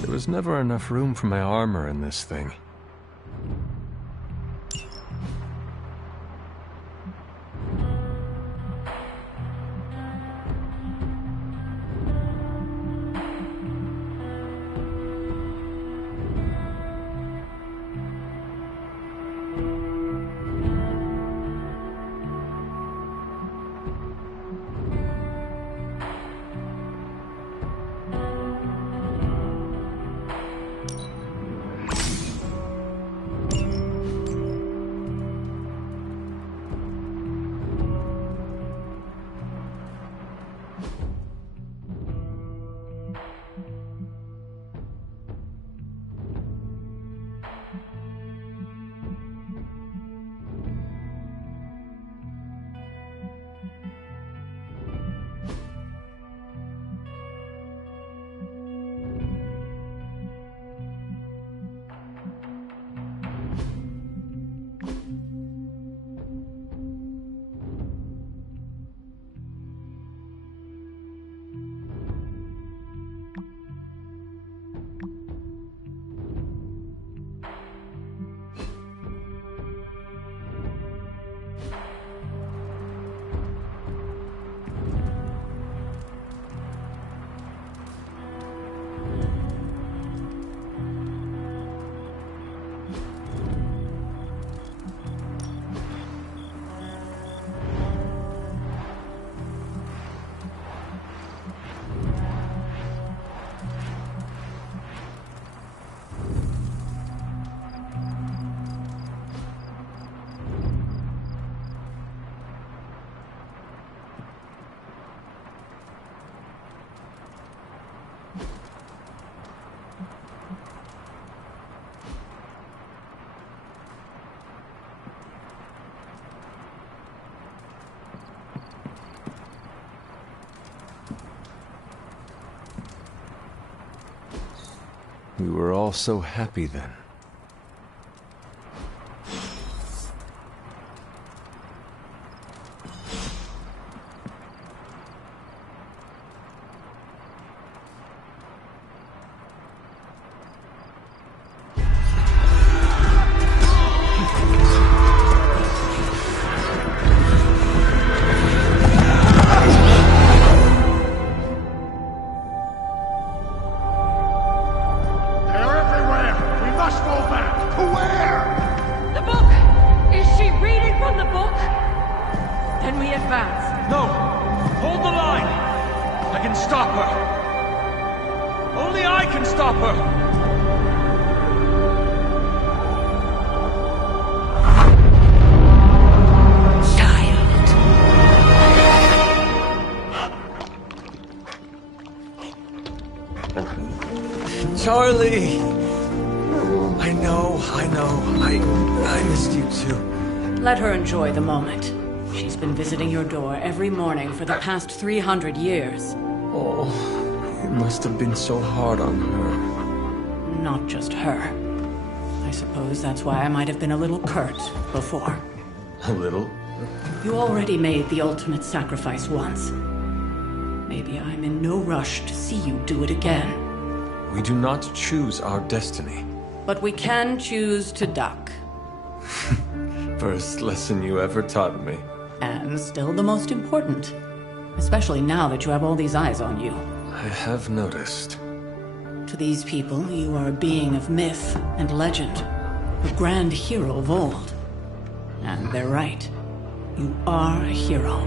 There was never enough room for my armor in this thing. We were all so happy then. Charlie! I know. I missed you too. Let her enjoy the moment. She's been visiting your door every morning for the past 300 years. Oh, it must have been so hard on her. Not just her. I suppose that's why I might have been a little curt before. A little? You already made the ultimate sacrifice once. Maybe I'm in no rush to see you do it again. We do not choose our destiny. But we can choose to duck. First lesson you ever taught me. And still the most important. Especially now that you have all these eyes on you. I have noticed. To these people, you are a being of myth and legend. A grand hero of old. And they're right. You are a hero.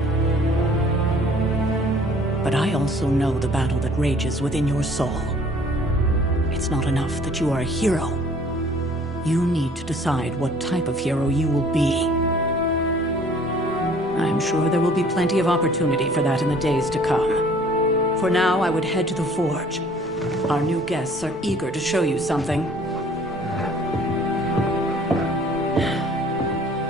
But I also know the battle that rages within your soul. It's not enough that you are a hero. You need to decide what type of hero you will be. I'm sure there will be plenty of opportunity for that in the days to come. For now, I would head to the forge. Our new guests are eager to show you something.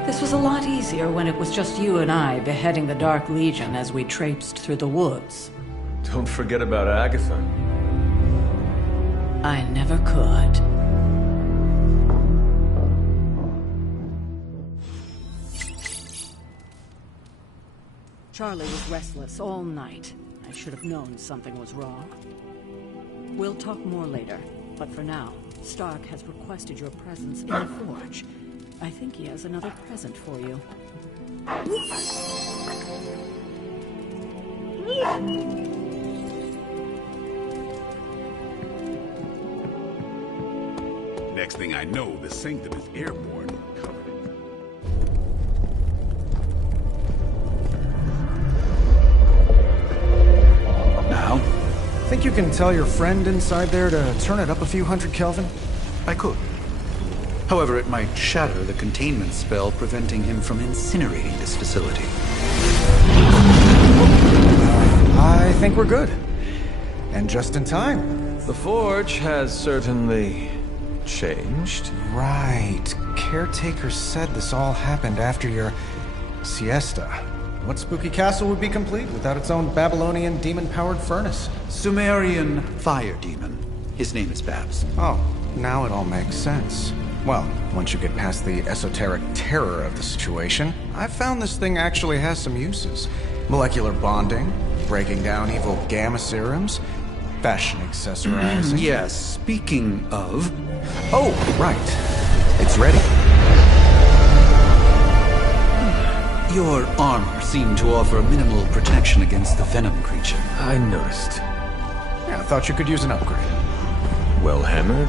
This was a lot easier when it was just you and I beheading the Dark Legion as we traipsed through the woods. Don't forget about Agatha. I never could. Charlie was restless all night. I should have known something was wrong. We'll talk more later. But for now, Stark has requested your presence in the Forge. I think he has another present for you. Next thing I know, the Sanctum is airborne. Covered in... Now? Think you can tell your friend inside there to turn it up a few hundred Kelvin? I could. However, it might shatter the containment spell preventing him from incinerating this facility. I think we're good. And just in time. The Forge has certainly changed. Right. Caretaker said this all happened after your siesta. What spooky castle would be complete without its own Babylonian demon-powered furnace? Sumerian fire demon. His name is Babs. Oh, now it all makes sense. Well, once you get past the esoteric terror of the situation, I've found this thing actually has some uses. Molecular bonding, breaking down evil gamma serums, fashion accessorizing. Yes, speaking of... Oh, right. It's ready. Your armor seemed to offer minimal protection against the venom creature. I noticed. Yeah, I thought you could use an upgrade. Well hammered,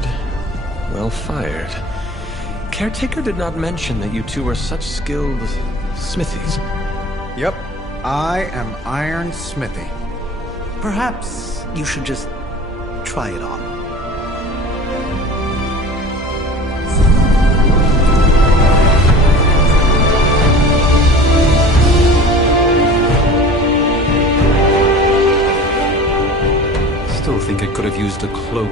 well fired. Caretaker did not mention that you two are such skilled smithies. Yep, I am Iron Smithy. Perhaps you should just try it on. Still think it could have used a cloak.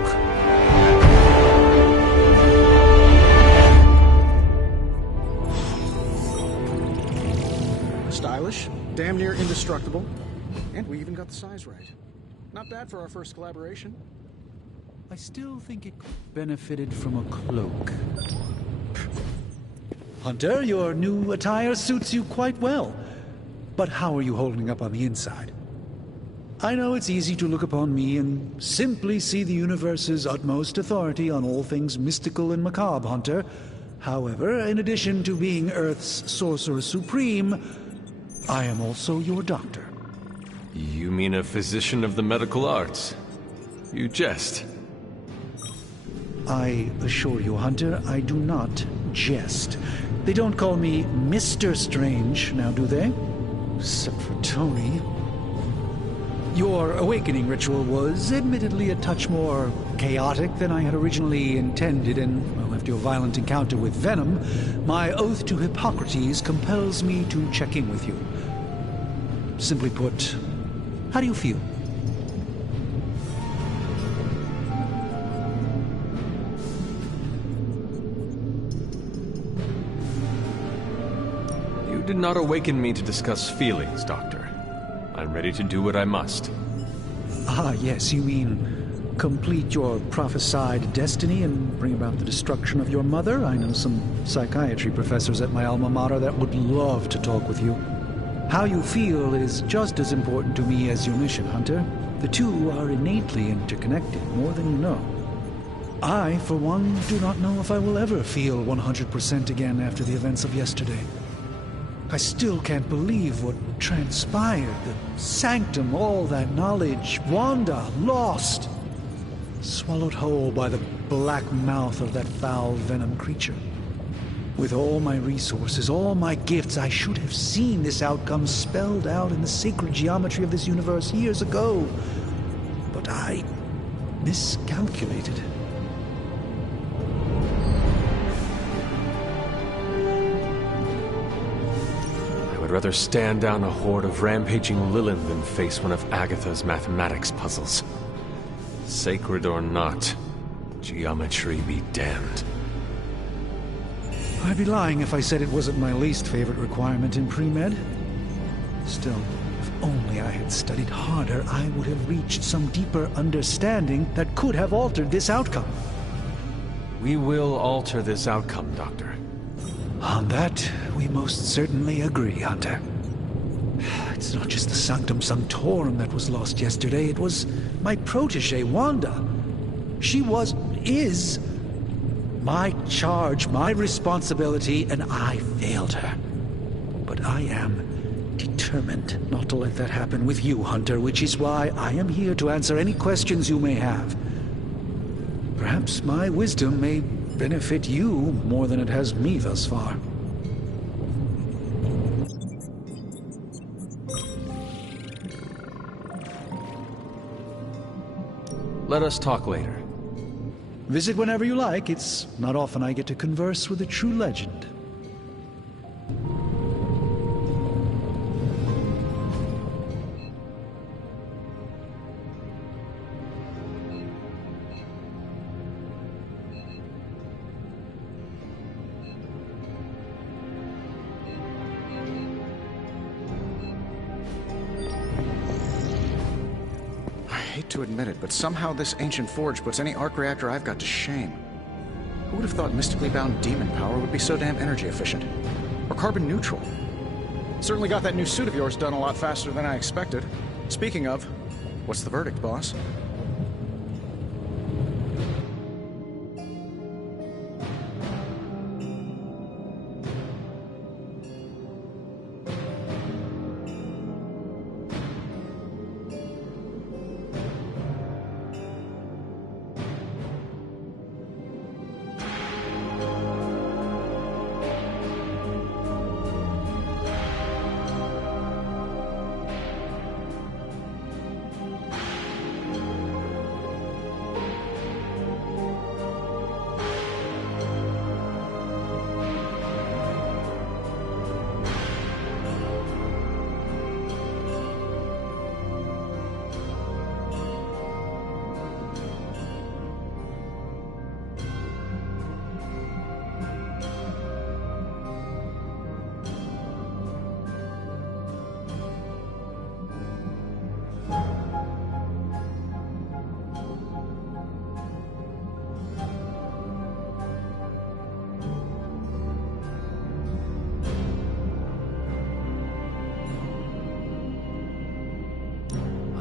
Stylish, damn near indestructible, and we even got the size right. Not bad for our first collaboration. I still think it benefited from a cloak. Hunter, your new attire suits you quite well. But how are you holding up on the inside? I know it's easy to look upon me and simply see the universe's utmost authority on all things mystical and macabre, Hunter. However, in addition to being Earth's Sorcerer Supreme, I am also your doctor. You mean a physician of the medical arts? You jest. I assure you, Hunter, I do not jest. They don't call me Mr. Strange, now do they? Except for Tony. Your awakening ritual was admittedly a touch more chaotic than I had originally intended, and, well, after your violent encounter with Venom, my oath to Hippocrates compels me to check in with you. Simply put, how do you feel? You did not awaken me to discuss feelings, Doctor. I'm ready to do what I must. Ah, yes, you mean complete your prophesied destiny and bring about the destruction of your mother? I know some psychiatry professors at my alma mater that would love to talk with you. How you feel is just as important to me as your mission, Hunter. The two are innately interconnected, more than you know. I, for one, do not know if I will ever feel 100% again after the events of yesterday. I still can't believe what transpired. The Sanctum, all that knowledge, Wanda, lost. Swallowed whole by the black mouth of that foul venom creature. With all my resources, all my gifts, I should have seen this outcome spelled out in the sacred geometry of this universe years ago. But I miscalculated. I'd rather stand down a horde of rampaging Lilin than face one of Agatha's mathematics puzzles. Sacred or not, geometry be damned. I'd be lying if I said it wasn't my least favorite requirement in pre-med. Still, if only I had studied harder, I would have reached some deeper understanding that could have altered this outcome. We will alter this outcome, Doctor. On that, we most certainly agree, Hunter. It's not just the Sanctum Sanctorum that was lost yesterday, it was my protege, Wanda. She was is my charge, my responsibility, and I failed her. But I am determined not to let that happen with you, Hunter, which is why I am here to answer any questions you may have. Perhaps my wisdom may benefit you more than it has me thus far. Let us talk later. Visit whenever you like. It's not often I get to converse with a true legend. I hate to admit it, but somehow this ancient forge puts any arc reactor I've got to shame. Who would have thought mystically bound demon power would be so damn energy efficient? Or carbon neutral? Certainly got that new suit of yours done a lot faster than I expected. Speaking of, what's the verdict, boss?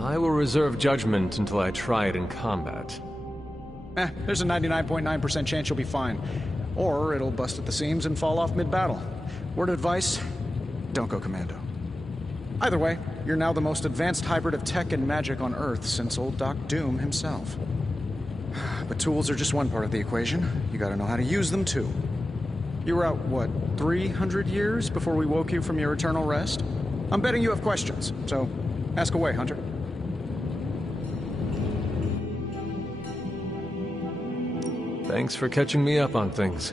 I will reserve judgment until I try it in combat. There's a 99.9% chance you'll be fine. Or it'll bust at the seams and fall off mid-battle. Word of advice, don't go commando. Either way, you're now the most advanced hybrid of tech and magic on Earth since old Doc Doom himself. But tools are just one part of the equation. You gotta know how to use them too. You were out, what, 300 years before we woke you from your eternal rest? I'm betting you have questions, so ask away, Hunter. Thanks for catching me up on things.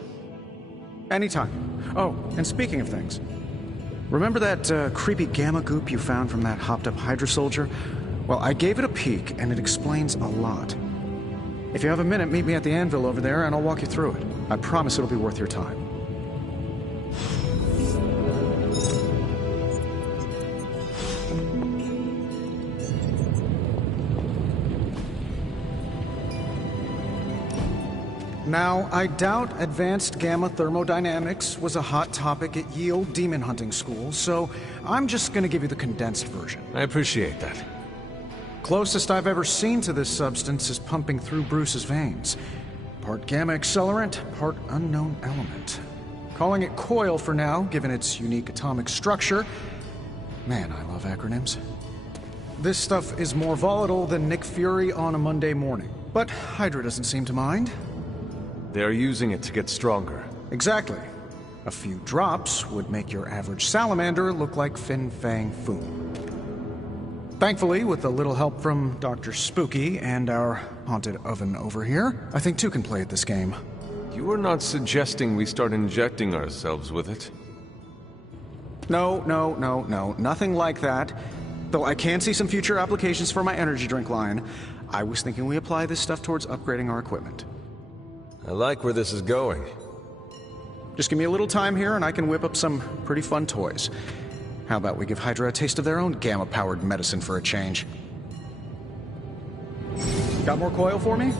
Anytime. Oh, and speaking of things, remember that creepy gamma goop you found from that hopped-up Hydra soldier? Well, I gave it a peek, and it explains a lot. If you have a minute, meet me at the anvil over there, and I'll walk you through it. I promise it'll be worth your time. Now, I doubt advanced gamma thermodynamics was a hot topic at ye old demon hunting school, so I'm just gonna give you the condensed version. I appreciate that. Closest I've ever seen to this substance is pumping through Bruce's veins. Part gamma accelerant, part unknown element. Calling it Coil for now, given its unique atomic structure. Man, I love acronyms. This stuff is more volatile than Nick Fury on a Monday morning, but Hydra doesn't seem to mind. They're using it to get stronger. Exactly. A few drops would make your average salamander look like Fin Fang Foom. Thankfully, with a little help from Dr. Spooky and our haunted oven over here, I think two can play at this game. You are not suggesting we start injecting ourselves with it? No, nothing like that. Though I can see some future applications for my energy drink line. I was thinking we apply this stuff towards upgrading our equipment. I like where this is going. Just give me a little time here and I can whip up some pretty fun toys. How about we give Hydra a taste of their own gamma-powered medicine for a change? Got more coil for me?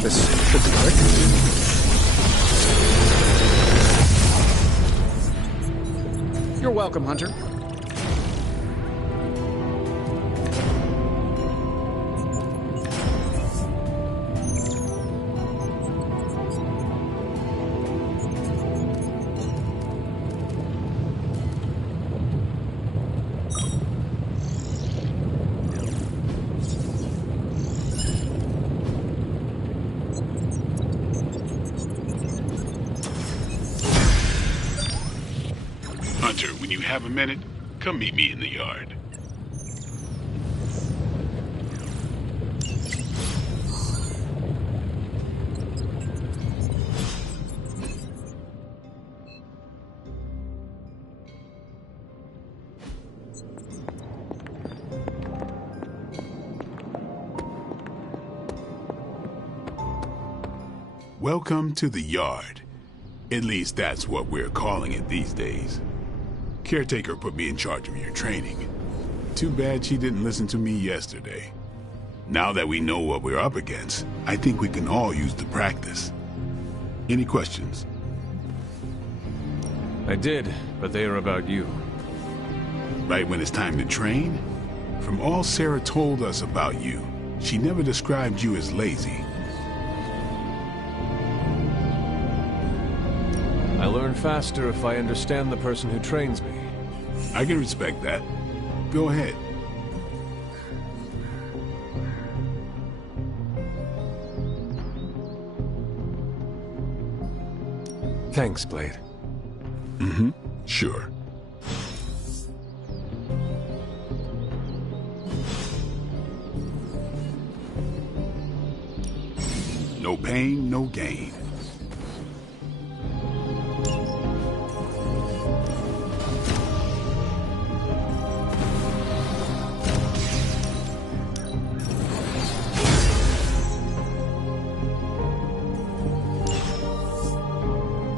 This should be quick. You're welcome, Hunter. have a minute, come meet me in the yard. Welcome to the yard. At least that's what we're calling it these days. Caretaker put me in charge of your training. Too bad she didn't listen to me yesterday. Now that we know what we're up against, I think we can all use the practice. Any questions? I did, but they are about you. Right when it's time to train? From all Sarah told us about you, she never described you as lazy. I learn faster if I understand the person who trains me. I can respect that. Go ahead. Thanks, Blade. Mm-hmm. Sure. No pain, no gain.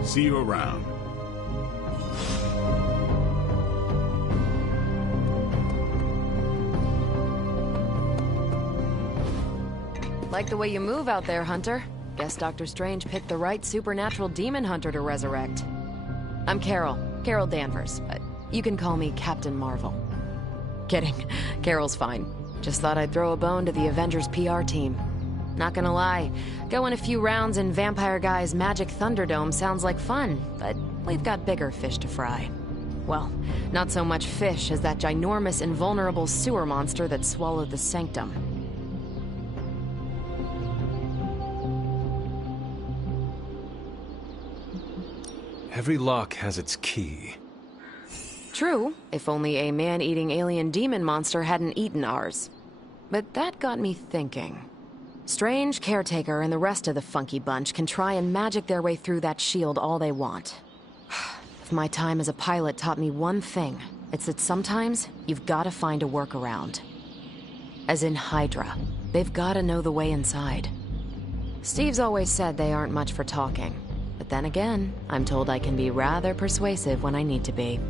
See you around. Like the way you move out there, Hunter. Guess Dr. Strange picked the right supernatural demon hunter to resurrect. I'm Carol Danvers. You can call me Captain Marvel. Kidding. Carol's fine. Just thought I'd throw a bone to the Avengers PR team. Not gonna lie, going a few rounds in Vampire Guy's Magic Thunderdome sounds like fun, but we've got bigger fish to fry. Well, not so much fish as that ginormous invulnerable sewer monster that swallowed the Sanctum. Every lock has its key. True, if only a man-eating alien demon monster hadn't eaten ours. But that got me thinking. Strange, Caretaker, and the rest of the funky bunch can try and magic their way through that shield all they want. If my time as a pilot taught me one thing, it's that sometimes you've got to find a workaround. As in Hydra, they've got to know the way inside. Steve's always said they aren't much for talking, but then again, I'm told I can be rather persuasive when I need to be.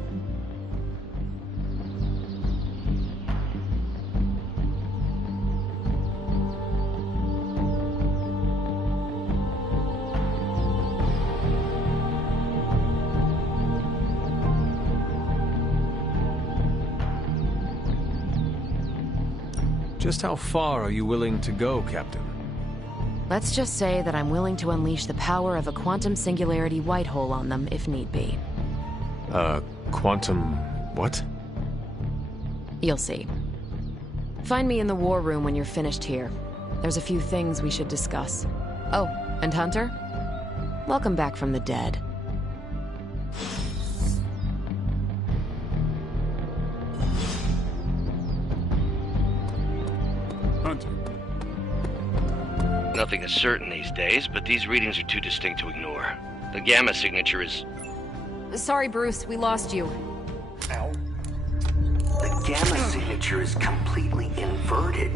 Just how far are you willing to go, Captain? Let's just say that I'm willing to unleash the power of a quantum singularity white hole on them if need be. Quantum... what? You'll see. Find me in the war room when you're finished here. There's a few things we should discuss. Oh, and Hunter? Welcome back from the dead. Hunter. Nothing is certain these days, but these readings are too distinct to ignore. The gamma signature is... Sorry, Bruce, we lost you. Ow. The gamma signature is completely inverted.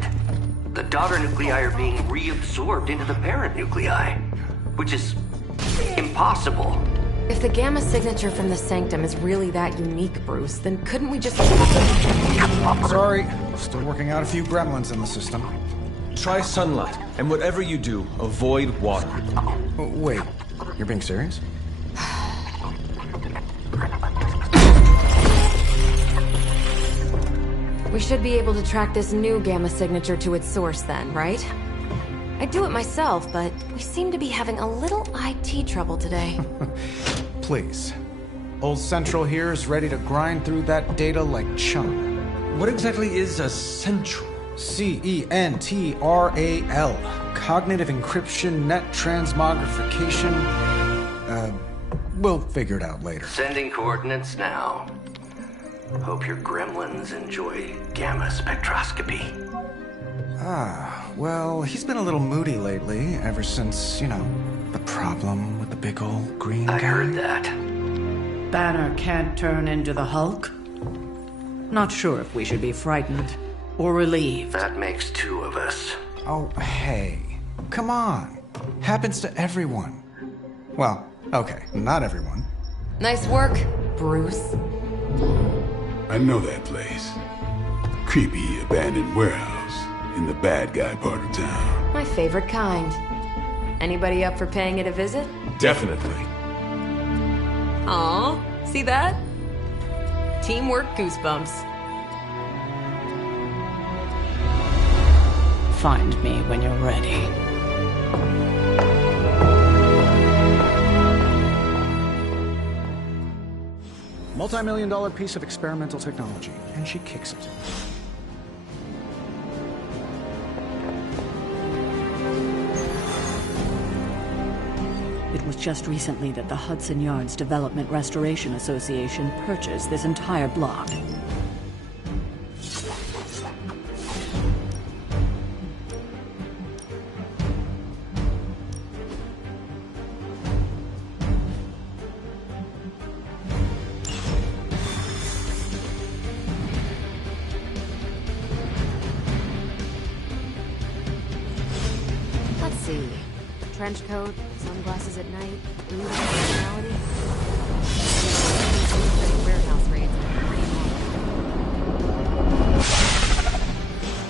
The daughter nuclei are being reabsorbed into the parent nuclei, which is impossible. If the gamma signature from the Sanctum is really that unique, Bruce, then couldn't we just... Sorry, still working out a few gremlins in the system. Try sunlight, and whatever you do, avoid water. Wait, you're being serious? We should be able to track this new gamma signature to its source then, right? I'd do it myself, but we seem to be having a little IT trouble today. Please. Old Central here is ready to grind through that data like chum. What exactly is a central? CENTRAL. Cognitive encryption, net transmogrification. We'll figure it out later. Sending coordinates now. Hope your gremlins enjoy gamma spectroscopy. Well, he's been a little moody lately, ever since, the problem with the big old green guy. I heard that. Banner can't turn into the Hulk? Not sure if we should be frightened or relieved. That makes two of us. Oh, hey. Come on. Happens to everyone. Well, okay, not everyone. Nice work, Bruce. I know that place. Creepy abandoned warehouse in the bad guy part of town. My favorite kind. Anybody up for paying it a visit? Definitely. Aw, see that? Teamwork goosebumps. Find me when you're ready. Multi-million-dollar piece of experimental technology, and she kicks it. It was just recently that the Hudson Yards Development Restoration Association purchased this entire block. Let's see. Trench coat, sunglasses at night, blue personality. Warehouse raids.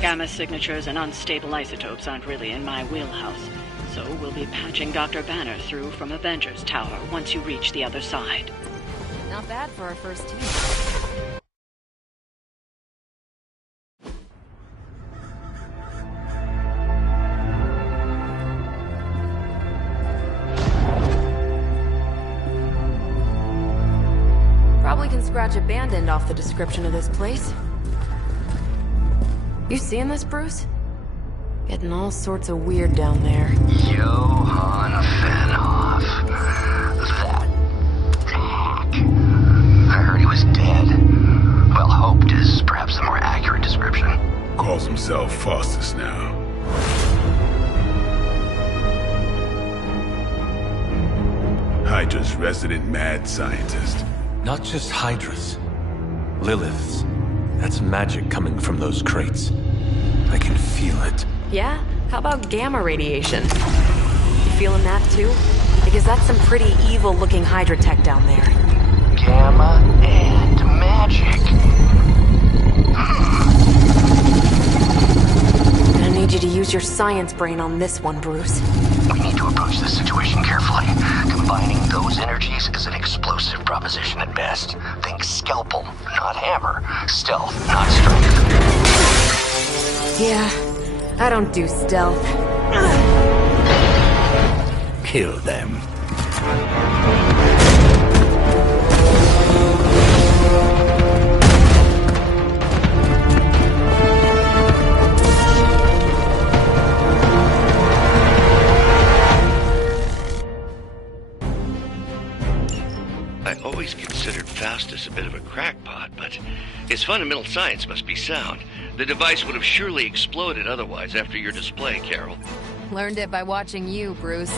Gamma signatures and unstable isotopes aren't really in my wheelhouse, so we'll be patching Dr. Banner through from Avengers Tower once you reach the other side. Not bad for our first team. Probably can scratch abandoned off the description of this place. You seeing this, Bruce? Getting all sorts of weird down there. Johann Fenhoff. That hack. I heard he was dead. Well, hoped is perhaps a more accurate description. Calls himself Faustus now. Hydra's resident mad scientist. Not just Hydra's. Lilith's. That's magic coming from those crates. I can feel it. Yeah? How about gamma radiation? You feeling that too? Because that's some pretty evil-looking Hydra tech down there. Gamma and magic. I need you to use your science brain on this one, Bruce. We need to approach this situation carefully. Combining those energies is an explosive proposition at best. Think scalpel, not hammer. Stealth, not strength. Yeah, I don't do stealth. Kill them. I always considered Faustus a bit of a crackpot, but his fundamental science must be sound. The device would have surely exploded otherwise after your display, Carol. Learned it by watching you, Bruce.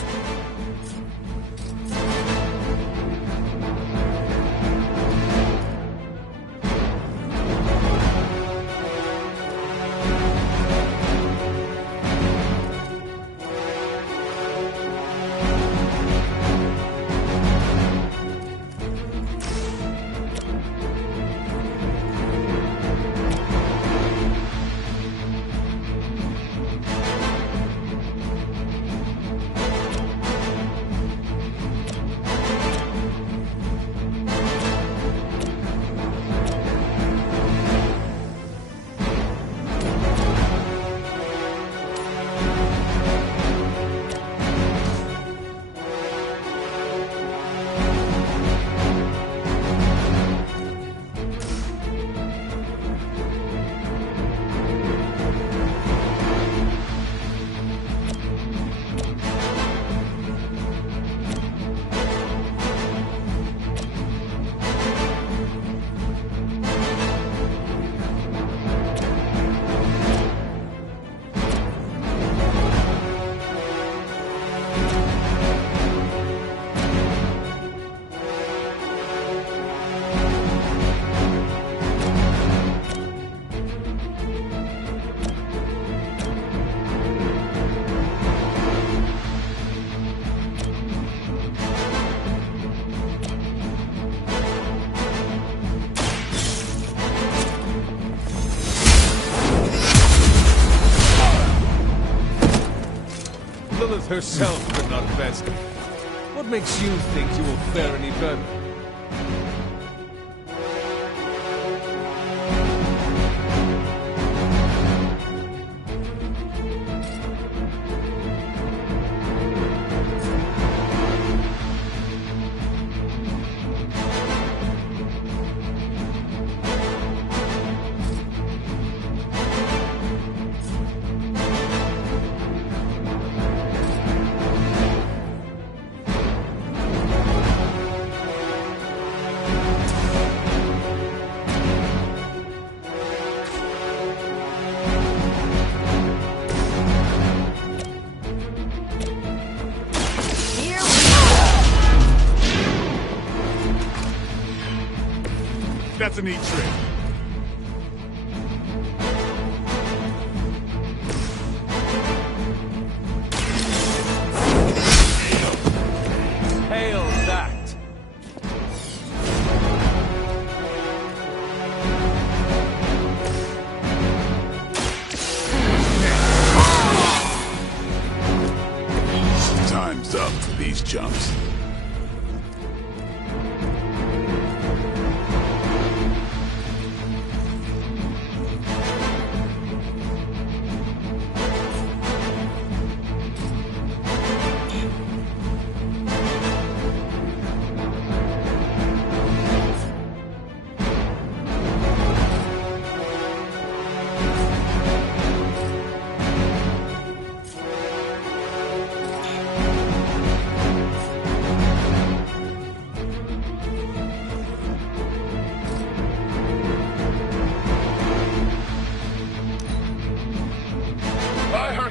Lilith herself could not best. What makes you think you will fare any better? That's a neat trick. Hail that! Time's up for these chumps.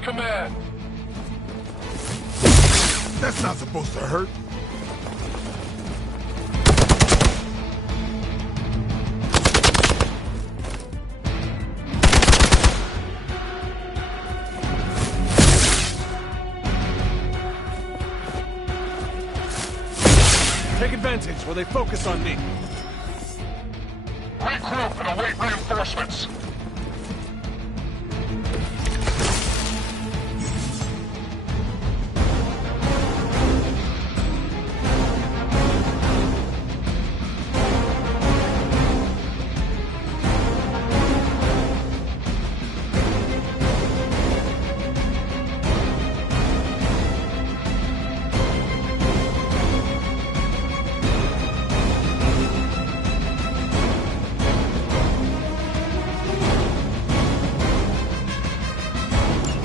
Command. That's not supposed to hurt. Take advantage while they focus on me. Regroup and await reinforcements.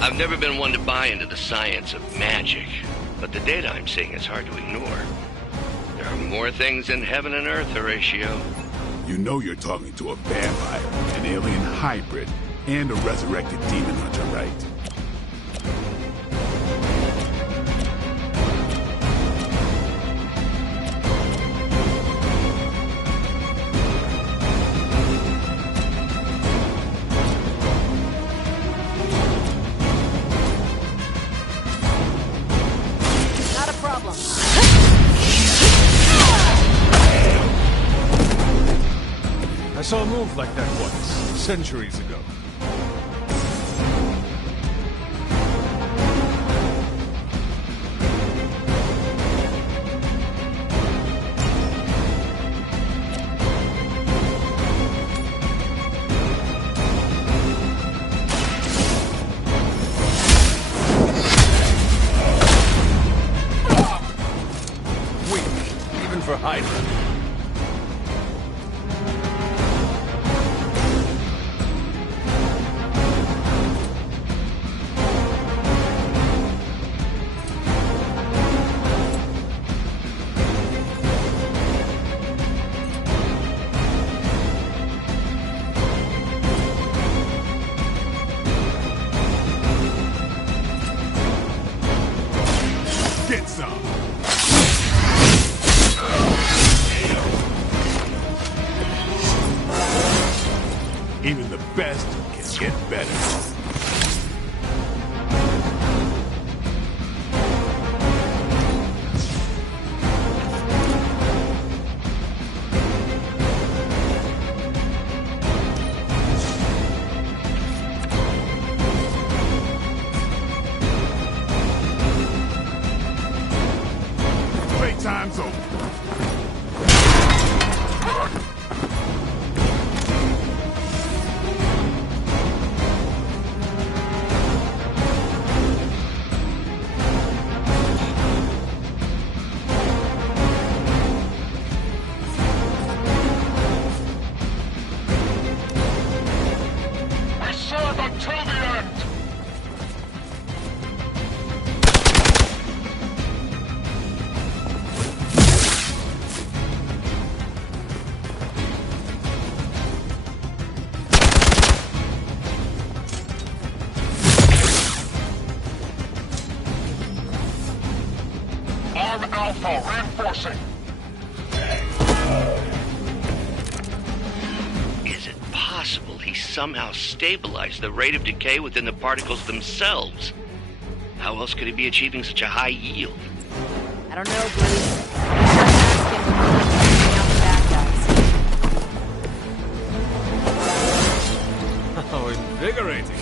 I've never been one to buy into the science of magic, but the data I'm seeing is hard to ignore. There are more things in heaven and earth, Horatio. You know you're talking to a vampire, an alien hybrid, and a resurrected demon hunter, right? I saw a move like that once, centuries ago. Weak, even for Hydra. Get some! Even the best can get better. Alpha reinforcing. Is it possible he somehow stabilized the rate of decay within the particles themselves? How else could he be achieving such a high yield? I don't know, Bruce. Ask him when we're taking out the bad guys. How invigorating.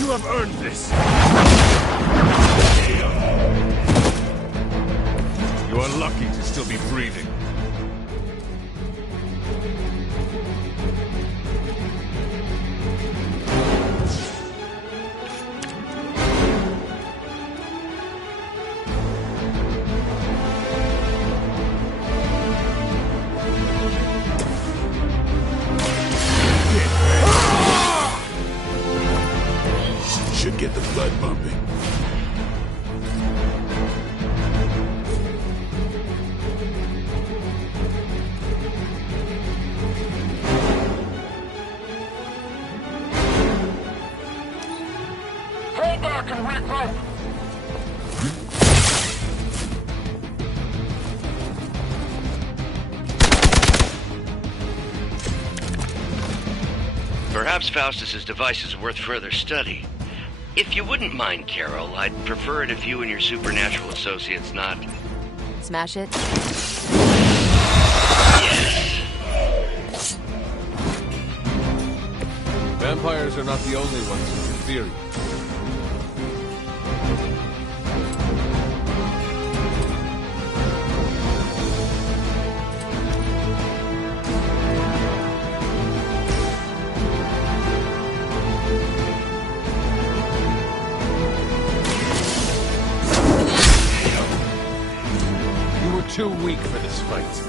You have earned this. You are lucky to still be breathing. Should get the blood pumping. Hold back and regroup. Perhaps Faustus's device is worth further study. If you wouldn't mind, Carol, I'd prefer it if you and your supernatural associates not... Smash it? Yes. Vampires are not the only ones who can fear you. You were too weak for this fight.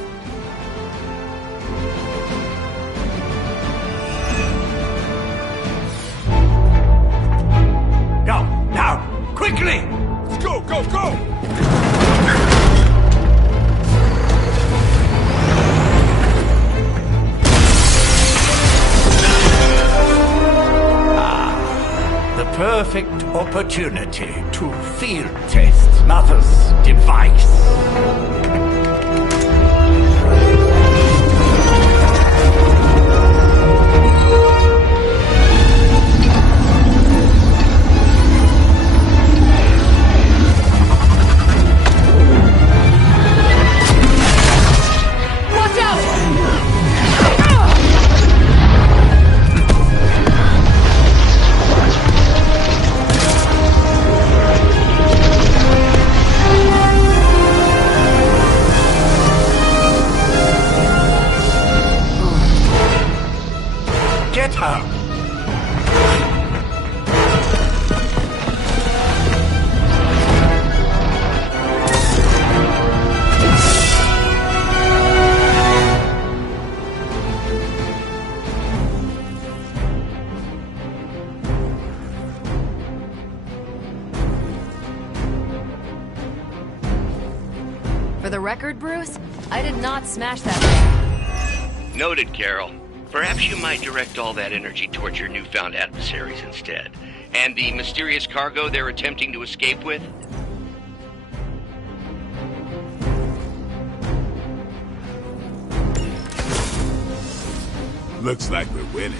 Go, now, quickly! Let's go, go, go! The perfect opportunity to field test Mother's device. Watch out! Get her! For the record, Bruce, I did not smash that thing. Noted, Carol. Perhaps you might direct all that energy towards your newfound adversaries instead. And the mysterious cargo they're attempting to escape with? Looks like we're winning.